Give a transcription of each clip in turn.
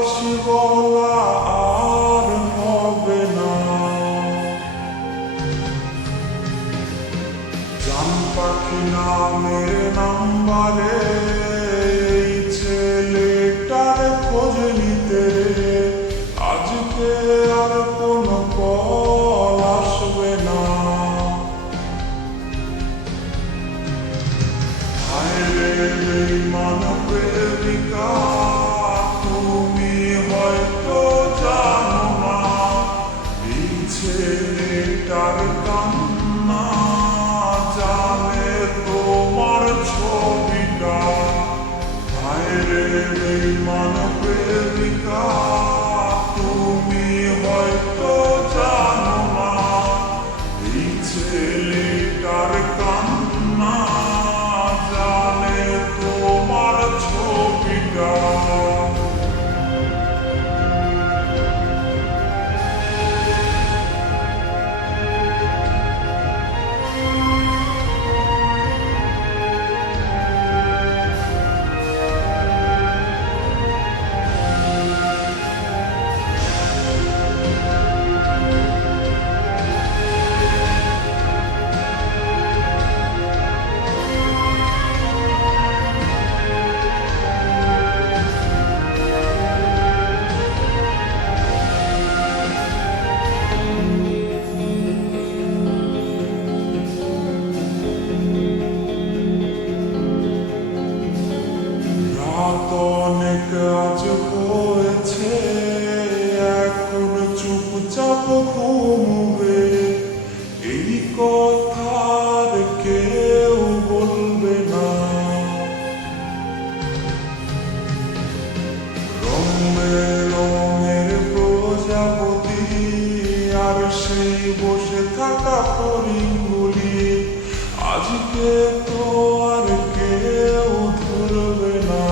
ভালোবাসি বলা আর হবে না। জান পাখি নামের নাম্বারে এই ছেলেটার খোঁজ নিতে আজকে আর কোনো কল আসবে না। হায় রে বেঈমান প্রেমিকা, তুমি হয়তো জানো না এই ছেলেটার কান্না জানে তোমার ছবিটা। হায় রে বেঈমান প্রেমিকা, তুমি হয়তো জানো না এই ছেলেটার কান্না জানে তোমার ছবিটা। রাত অনেক আজ হয়েছে, এখন চুপচাপ ঘুমবে, এই কথা আর কেউ বলবে না। রঙের প্রজাপতি আর সেই বসে থাকা ফড়িংগুলি আজকে তো আর কেউ ধরবে না।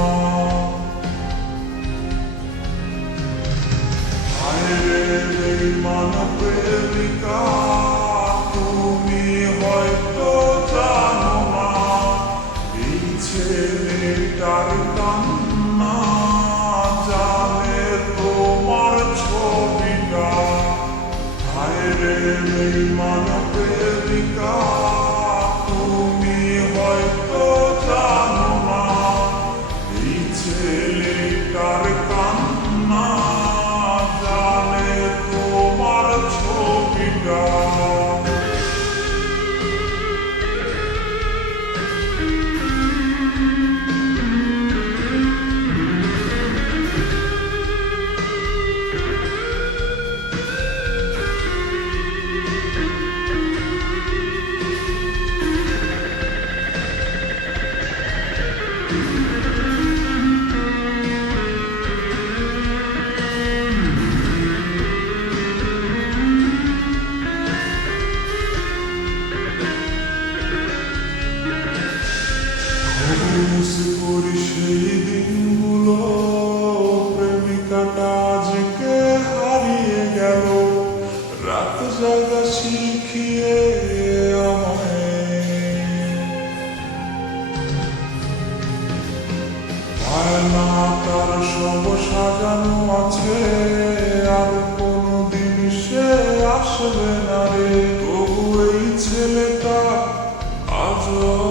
হায় রে বেঈমান প্রেমিকা, তুমি হয়তো জানো না এই ছেলেটার কান্না জানে তোমার ছবিটা। হায় রে বেঈমান প্রেমিকা, তুমি হয়তো জানো না এই ছেলেটার কান্না জানে তোমার ছবিটা। মিস করি সেই দিনগুলো, প্রেমিকাটা আজকে হারিয়ে গেল, রাত জাগা শিখিয়ে আমায়। বায়না তার সব সাজানো আছে, আর কোনোদিন সে আসবে না রে। তবু এই ছেলেটা আজ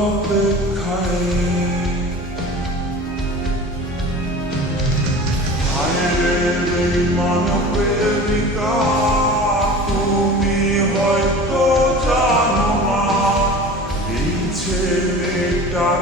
অপেক্ষায়। হায় রে বেঈমান প্রেমিকা, তুমি হয়তো জানো না এই ছেলেটার